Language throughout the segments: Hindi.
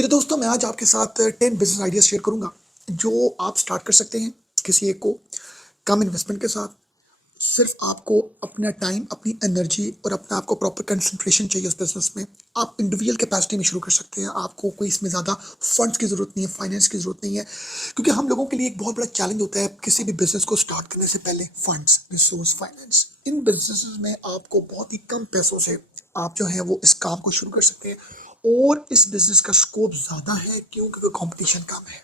चलिए दोस्तों, मैं आज आपके साथ 10 बिज़नेस आइडियाज़ शेयर करूँगा, जो आप स्टार्ट कर सकते हैं किसी एक को, कम इन्वेस्टमेंट के साथ। सिर्फ़ आपको अपना टाइम, अपनी एनर्जी और अपना आपको प्रॉपर कंसंट्रेशन चाहिए उस बिज़नेस में। आप इंडिविजुअल कैपेसिटी में शुरू कर सकते हैं, आपको कोई इसमें ज़्यादा फंड्स की ज़रूरत नहीं है, फाइनेंस की ज़रूरत नहीं है। क्योंकि हम लोगों के लिए एक बहुत बड़ा चैलेंज होता है किसी भी बिज़नेस को स्टार्ट करने से पहले फंड्स, रिसोर्स, फाइनेंस। इन बिज़नेसेस में आपको बहुत ही कम पैसों से आप जो है वो इस काम को शुरू कर सकते हैं और इस बिज़नेस का स्कोप ज़्यादा है क्योंकि कॉम्पिटिशन कम है।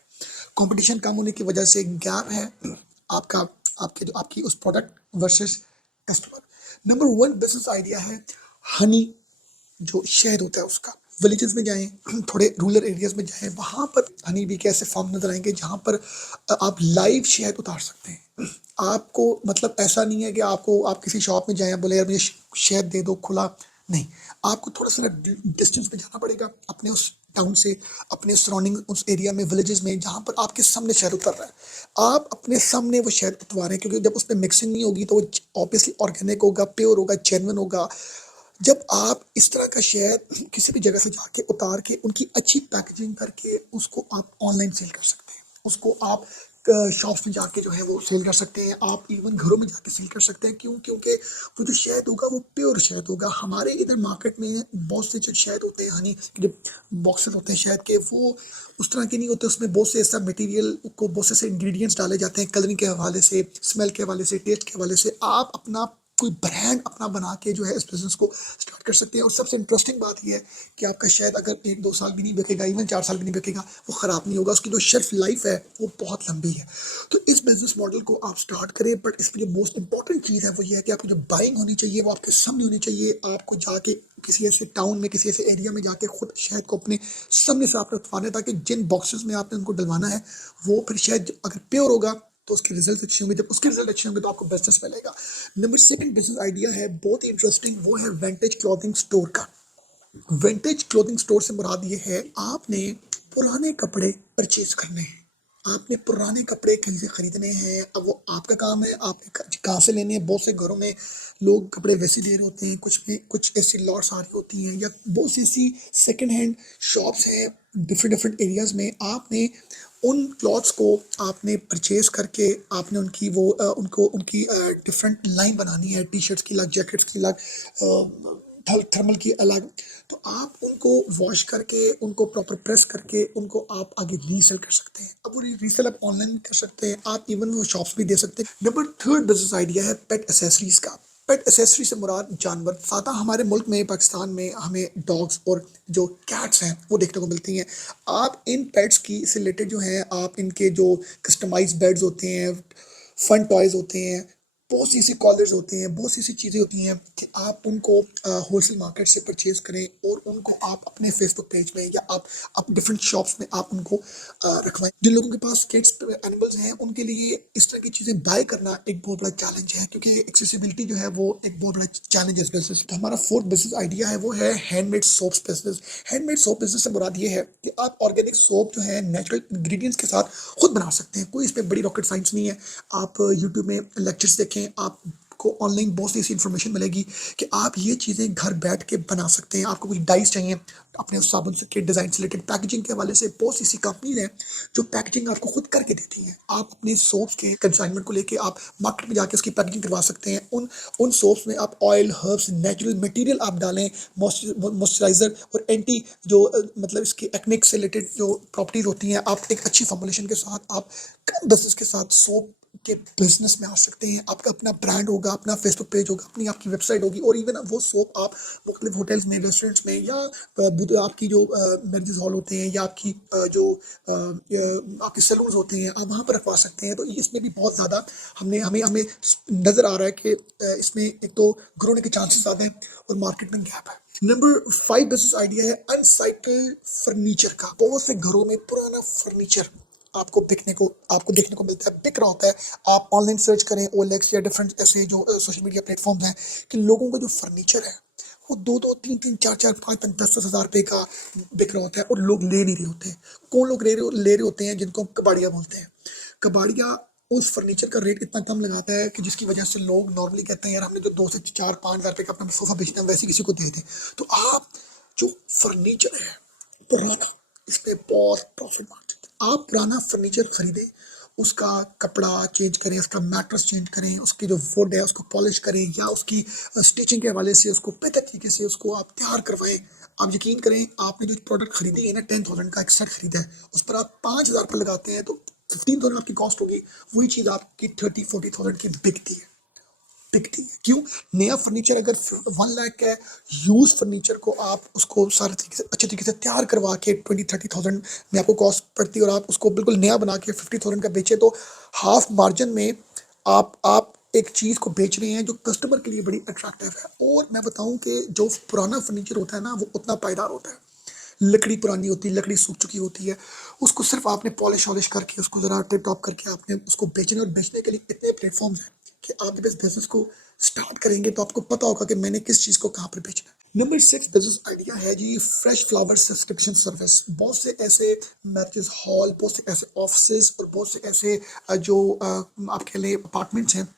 कंपटीशन कम होने की वजह से गैप है आपका आपकी उस product versus customer. Number one business idea है हनी, जो शहद होता है उसका। विलेजेस में जाएं, थोड़े रूरल एरियाज में जाएं, वहां पर हनी बी के ऐसे फार्म नजर आएंगे जहां पर आप लाइव शहद उतार सकते हैं। आपको मतलब ऐसा नहीं है कि आप किसी शॉप में जाएं, बोले यार मुझे शहद दे दो खुला। नहीं, आपको थोड़ा सा डिस्टेंस पे जाना पड़ेगा अपने उस टाउन से, अपने सराउंडिंग उस एरिया में, विलेजेस में, जहाँ पर आपके सामने शहद उतर रहा है। आप अपने सामने वो शहद उतवा रहे हैं क्योंकि जब उसमें मिक्सिंग नहीं होगी तो वो ऑब्वियसली ऑर्गेनिक होगा, प्योर होगा, जेन्युइन होगा। जब आप इस तरह का शहद किसी भी जगह से जाके उतार के उनकी अच्छी पैकेजिंग करके उसको आप ऑनलाइन सेल कर सकते हैं, उसको आप शॉप्स में जाके जो है वो सेल कर सकते हैं, आप इवन घरों में जाके सेल कर सकते हैं। क्यों? क्योंकि वो जो शहद होगा वो प्योर शहद होगा। हमारे इधर मार्केट में बहुत से जो शहद होते हैं, हनी के जो बॉक्सेस होते हैं शहद के, वो उस तरह के नहीं होते। उसमें बहुत से ऐसा मटेरियल को, बहुत से इंग्रेडिएंट्स डाले जाते हैं कलरिंग के हवाले से, स्मेल के हवाले से, टेस्ट के हवाले से। आप अपना कोई ब्रांड अपना बना के जो है इस बिजनेस को स्टार्ट कर सकते हैं। और सबसे इंटरेस्टिंग बात यह है कि आपका शायद अगर 1-2 साल भी नहीं बिकेगा, इवन 4 साल भी नहीं बिकेगा, वो ख़राब नहीं होगा। उसकी जो शेल्फ लाइफ है वो बहुत लंबी है। तो इस बिजनेस मॉडल को आप स्टार्ट करें, बट इसमें जो मोस्ट इंपॉर्टेंट चीज़ है वो ये है कि आपकी जो बाइंग होनी चाहिए वो आपके सामने होनी चाहिए। आपको जाके किसी ऐसे टाउन में, किसी ऐसे एरिया में जाके खुद शहद को अपने सामने से आपने उठवाना है, ताकि जिन बॉक्सेस में आपने उनको डलवाना है वो फिर शायद अगर प्योर होगा तो उसके रिजल्ट अच्छे होंगे। जब उसके रिजल्ट अच्छे होंगे तो आपको बिजनेस मिलेगा। नंबर सेकंड बिजनेस आइडिया है बहुत ही इंटरेस्टिंग, वो है विंटेज क्लॉथिंग स्टोर का। विंटेज क्लोथिंग स्टोर से मुराद ये है, आपने पुराने कपड़े परचेज करने हैं, आपने पुराने कपड़े कहीं से खरीदने हैं। अब वो आपका काम है, आपने कहाँ से लेने हैं। बहुत से घरों में लोग कपड़े वैसे दे रहे होते हैं, कुछ में कुछ ऐसी लॉट्स आ रही होती हैं, या बहुत सी ऐसी सेकेंड हैंड शॉप्स हैं डिफरेंट डिफरेंट एरियाज में। आपने उन क्लॉथ्स को आपने परचेज करके आपने उनकी वो उनको उनकी डिफरेंट लाइन बनानी है, टी शर्ट्स की अलग, जैकेट्स की अलग, थर्मल की अलग। तो आप उनको वॉश करके, उनको प्रॉपर प्रेस करके, उनको आप आगे रीसेल कर सकते हैं। अब वो रीसेल आप ऑनलाइन कर सकते हैं, आप इवन वो शॉप्स भी दे सकते हैं। नंबर थर्ड बिजनेस आइडिया है पेट एसेसरीज का। पेट एसेसरी से मुराद जानवर। ज़्यादा हमारे मुल्क में, पाकिस्तान में, हमें डॉग्स और जो कैट्स हैं वो देखने को मिलती हैं। आप इन पेट्स की से रिलेटेड जो है, आप इनके जो कस्टमाइज बेड्स होते हैं, फन टॉयज होते हैं, बहुत सी ऐसी कॉलर्स होते हैं, बहुत सी ऐसी चीज़ें होती हैं कि आप उनको होलसेल मार्केट से परचेज करें और उनको आप अपने फेसबुक पेज में या आप डिफरेंट शॉप्स में आप उनको रखवाएं। जिन लोगों के पास किड्स एनिमल्स हैं उनके लिए इस तरह की चीज़ें बाय करना एक बहुत बड़ा चैलेंज है, क्योंकि एक्सेसिबिलिटी जो है वो एक बहुत बड़ा चैलेंज है इस बिजनेस। तो हमारा फोर्थ बिजनेस आइडिया है वो है handmade soaps business. Handmade soap business से मुराद ये है कि आप ऑर्गेनिक सोप जो है नेचुरल इंग्रेडिएंट्स के साथ खुद बना सकते हैं। कोई इसमें बड़ी रॉकेट साइंस नहीं है। आप यूट्यूब में लेक्चर्स देखें, आपको ऑनलाइन बहुत सी ऐसी इन्फॉर्मेशन मिलेगी कि आप ये चीज़ें घर बैठ के बना सकते हैं। आपको कुछ डाइस चाहिए अपने उस साबुन से के डिज़ाइन से रिलेटेड, पैकेजिंग के हवाले से बहुत सी ऐसी कंपनीज हैं जो पैकेजिंग आपको खुद करके देती हैं। आप अपने सोप्स के कंसाइनमेंट को लेके आप मार्केट में जाके उसकी पैकेजिंग करवा सकते हैं। उन सोप्स में आप ऑयल, हर्ब्स, नेचुरल मटेरियल आप डालें, मॉइस्चराइजर और एंटी जो मतलब इसकी एक्निक से रिलेटेड जो प्रॉपर्टीज होती हैं, आप एक अच्छी फॉर्मुलेशन के साथ आप कम बिजनेस के साथ सोप के बिजनेस में आ सकते हैं। आपका अपना ब्रांड होगा, अपना फेसबुक पेज होगा, अपनी आपकी वेबसाइट होगी, और इवन वो सोप आप मुख्तलिफ होटल्स में, रेस्टोरेंट्स में, या आपकी जो मैरिज हॉल होते हैं, या आपकी जो आपके सैलून्स होते हैं, आप वहाँ पर रखवा सकते हैं। तो इसमें भी बहुत ज़्यादा हमें हमें हमें नज़र आ रहा है कि इसमें एक तो ग्रो होने के चांसेस ज़्यादा हैं और मार्केट में गैप है। नंबर 5 बिजनेस आइडिया है अनसाइकिल फर्नीचर का। बहुत से घरों में पुराना फर्नीचर आपको देखने को मिलता है, बिक रहा होता है। आप ऑनलाइन सर्च करें OLX या डिफरेंट ऐसे जो सोशल मीडिया प्लेटफॉर्म्स हैं, कि लोगों का जो फर्नीचर है वो 2-2, 3-3, 4-4, 5-5, 10-10 हज़ार रुपए का बिक रहा होता है और लोग ले नहीं रहे होते हैं। कौन लोग ले रहे होते हैं? जिनको कबाड़िया बोलते हैं। कबाड़िया उस फर्नीचर का रेट इतना कम लगाता है कि जिसकी वजह से लोग नॉर्मली कहते हैं यार हमने जो 2 से 4-5 हज़ार रुपए का अपना सोफा बेचना है वैसे किसी को दे दें। तो आप जो फर्नीचर है पुराना, इस पे बहुत प्रॉफिट मार्जिन। आप पुराना फर्नीचर खरीदें, उसका कपड़ा चेंज करें, उसका मैट्रेस चेंज करें, उसकी जो वुड है उसको पॉलिश करें, या उसकी स्टिचिंग के हवाले से उसको बेहतर तरीके से उसको आप तैयार करवाएं। आप यकीन करें, आपने जो प्रोडक्ट खरीदी है ना, 10,000 का एक सेट खरीदा है, उस पर आप 5,000 पर लगाते हैं तो 15,000 आपकी कॉस्ट होगी। वही चीज़ आपकी 30-40,000 की बिकती है। क्यों? नया फर्नीचर अगर 1 लाख का है, यूज फर्नीचर को आप उसको सारे तरीके से अच्छे तरीके से तैयार करवा के 20-30,000 में आपको कॉस्ट पड़ती है, और आप उसको बिल्कुल नया बना के 50,000 का बेचे, तो हाफ मार्जिन में आप एक चीज़ को बेच रहे हैं जो कस्टमर के लिए बड़ी अट्रैक्टिव है। और मैं बताऊं कि जो पुराना फर्नीचर होता है ना, वो उतना पायदार होता है। लकड़ी पुरानी होती है, लकड़ी सूख चुकी होती है, उसको सिर्फ आपने पॉलिश वॉलिश करके उसको ज़रा टिप टॉप करके आपने उसको बेचना, और बेचने के लिए इतने प्लेटफॉर्म्स हैं कि आप जब इस बिजनेस को स्टार्ट करेंगे तो आपको पता होगा कि मैंने किस चीज़ को कहाँ पर बेचना है। नंबर 6 बिजनेस आइडिया है जी, फ्रेश फ्लावर सब्सक्रिप्शन सर्विस। बहुत से ऐसे मैरिज हॉल, बहुत से ऐसे ऑफिस और बहुत से ऐसे आप कह लें अपार्टमेंट्स हैं,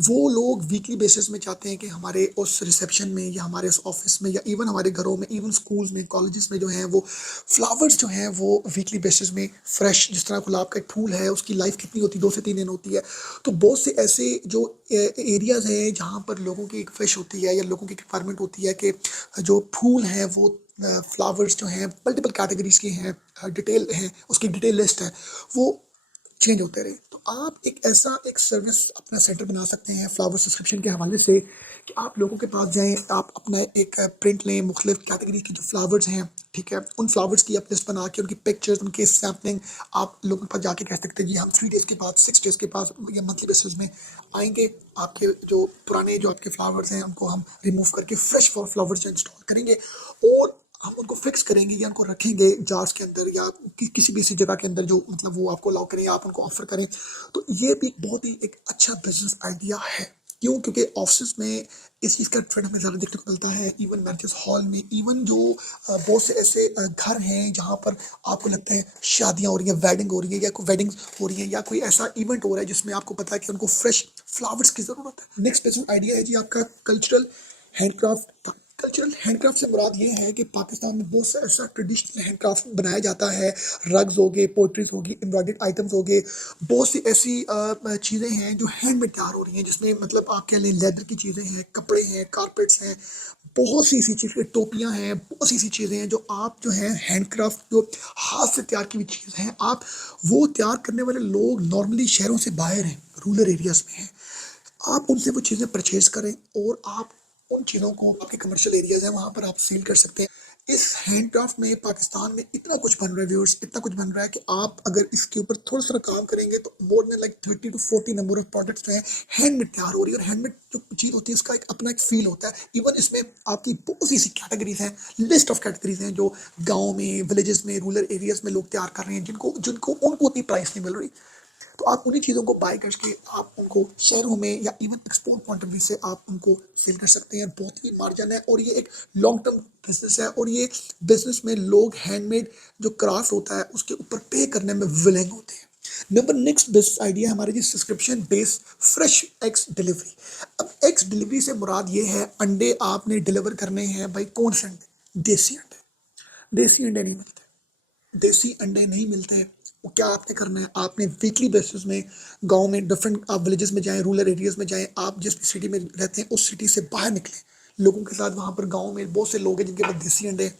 वो लोग वीकली बेसिस में चाहते हैं कि हमारे उस रिसेप्शन में या हमारे उस ऑफिस में या इवन हमारे घरों में, इवन स्कूल्स में, कॉलेजेस में जो हैं वो फ्लावर्स जो हैं वो वीकली बेसिस में फ्रेश, जिस तरह गुलाब का एक फूल है उसकी लाइफ कितनी होती है, 2 से 3 दिन होती है। तो बहुत से ऐसे जो एरियाज हैं जहाँ पर लोगों की एक फ्रेश होती है, या लोगों की रिक्वायरमेंट होती है कि जो फूल हैं वो फ्लावर्स जो हैं मल्टीपल कैटेगरीज के हैं, डिटेल हैं, उसकी डिटेल लिस्ट है, वो चेंज होते रहे। तो आप एक ऐसा एक सर्विस अपना सेंटर बना सकते हैं फ्लावर सब्सक्रिप्शन के हवाले से, कि आप लोगों के पास जाएं, आप अपना एक प्रिंट लें मुख्तलिफ कैटेगरी के जो फ्लावर्स हैं, ठीक है, उन फ्लावर्स की आप लिस्ट बना के उनकी पिक्चर्स, उनके सैम्पलिंग, आप लोगों के पास जाके कह सकते हैं जी हम 3 डेज़ के बाद, 6 डेज़ के बाद या मंथली बेसिस में आएंगे, आपके जो पुराने जो आपके फ्लावर्स हैं उनको हम रिमूव करके फ्रेश फ्लावर्स जो इंस्टॉल करेंगे, और हम उनको फिक्स करेंगे या उनको रखेंगे जार्स के अंदर, या किसी भी ऐसी जगह के अंदर जो मतलब वो आपको अलाउ करें, आप उनको ऑफर करें। तो ये भी बहुत ही एक अच्छा बिजनेस आइडिया है। क्यों? क्योंकि ऑफिस में इस चीज़ का ट्रेंड हमें ज़्यादा देखने को मिलता है, इवन मैरिज हॉल में, इवन जो बहुत से ऐसे घर हैं जहाँ पर आपको लगता है शादियाँ हो रही हैं, वेडिंग हो रही है, या कोई वेडिंग हो रही है, या कोई ऐसा इवेंट हो रहा है जिसमें आपको पता है कि उनको फ्रेश फ्लावर्स की ज़रूरत है। नेक्स्ट बिजनेस आइडिया है जी आपका कल्चरल हैंडक्राफ्ट। कल्चरल हैंडक्राफ्ट से मुराद ये है कि पाकिस्तान में बहुत सा ऐसा ट्रेडिशनल हैंडक्राफ्ट बनाया जाता है, रग्स हो गए, पोइट्रीज होगी, एम्ब्रॉयडर्ड आइटम्स हो गए, बहुत सी ऐसी चीज़ें हैं जो हैंडमेड तैयार हो रही हैं, जिसमें मतलब आप कह लें लेदर की चीज़ें हैं, कपड़े हैं, कारपेट्स हैं, बहुत सी ऐसी चीज़ें, टोपियाँ हैं, बहुत सी ऐसी चीज़ें हैं जो आप जो है हैंडक्राफ्ट, जो हाथ से तैयार की हुई चीज़ हैं, आप वो तैयार करने वाले लोग नॉर्मली शहरों से बाहर हैं, रूरल एरियाज़ में हैं। आप उनसे वो चीज़ें परचेज करें, और आप उन चीज़ों को, आपके कमर्शियल एरियाज हैं वहाँ पर आप सेल कर सकते हैं। इस हैंडक्राफ्ट में पाकिस्तान में इतना कुछ बन रहा है व्यूअर्स, इतना कुछ बन रहा है कि आप अगर इसके ऊपर थोड़ा सा काम करेंगे तो more than like 30 to 40 number of products जो है हैंडमेड तैयार हो रही है। और हैंडमेड जो चीज़ होती है उसका एक अपना एक फील होता है। इवन इसमें आपकी बहुत सी ऐसी कैटेगरीज हैं, लिस्ट ऑफ कैटेगरीज हैं जो गाँव में, विलेजेस में, रूरल एरियाज में लोग तैयार कर रहे हैं, जिनको जिनको उनको उतनी प्राइस नहीं मिल रही। तो आप उन्हीं चीज़ों को बाय करके आप उनको शहरों में या even export point of view से आप उनको सेल कर सकते हैं। बहुत ही मार्जिन है, और ये एक लॉन्ग टर्म बिजनेस है, और ये बिजनेस में लोग हैंडमेड जो क्राफ्ट होता है उसके ऊपर पे करने में विलिंग होते हैं। नंबर नेक्स्ट बिजनेस आइडिया हमारे जी subscription based fresh eggs delivery. अब एग्स डिलीवरी से मुराद ये है, अंडे आपने डिलीवर करने हैं भाई, कौन से अंडे? देसी अंडे। देसी अंडे नहीं मिलते, देसी अंडे नहीं मिलते हैं। वो क्या आपने करना है, आपने वीकली बेसिस में गांव में, डिफरेंट आप विलेजेस में जाएं, रूरल एरियाज में जाएं, आप जिस भी सिटी में रहते हैं उस सिटी से बाहर निकलें लोगों के साथ। वहाँ पर गांव में बहुत से लोग हैं जिनके पास देसी अंडे हैं,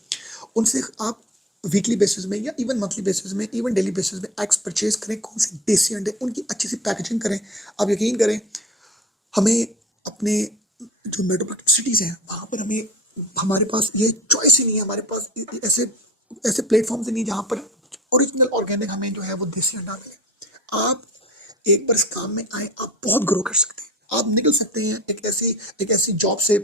उनसे आप वीकली बेसिस में या इवन मंथली बेसिस में, इवन डेली बेसिस में एग्स परचेज करें। कौन से? देसी अंडे। उनकी अच्छी सी पैकेजिंग करें। आप यकीन करें, हमें अपने जो मेट्रोपॉलिटन सिटीज़ हैं वहाँ पर हमें, हमारे पास ये चॉइस ही नहीं है, हमारे पास ऐसे ऐसे प्लेटफॉर्म्स ही नहीं जहाँ पर ओरिजिनल ऑर्गेनिक हमें जो है वो देसी अंडा मिले। आप एक बार इस काम में आए, आप बहुत ग्रो कर सकते हैं, आप निकल सकते हैं एक ऐसी जॉब से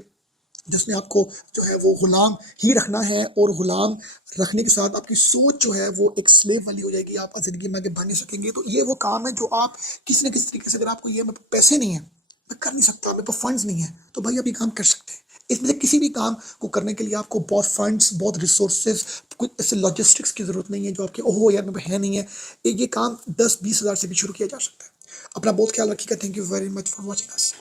जिसने आपको जो है वो गुलाम ही रखना है, और गुलाम रखने के साथ आपकी सोच जो है वो एक स्लेव वाली हो जाएगी, आप ज़िंदगी में आगे बढ़ नहीं सकेंगे। तो ये वो काम है जो आप किसी न किसी तरीके से, अगर आपको ये मेरे पास पैसे नहीं है, मैं कर नहीं सकता, मेरे पास फंड्स नहीं है, तो भाई आप ये काम कर सकते हैं। इसमें से किसी भी काम को करने के लिए आपको बहुत फंड्स, बहुत रिसोर्सेज, कोई ऐसे लॉजिस्टिक्स की ज़रूरत नहीं है जो आपके ओहो यार मेरे पास है नहीं है। ये काम 10-20 हज़ार से भी शुरू किया जा सकता है। अपना बहुत ख्याल रखिएगा। Thank you very much for watching us.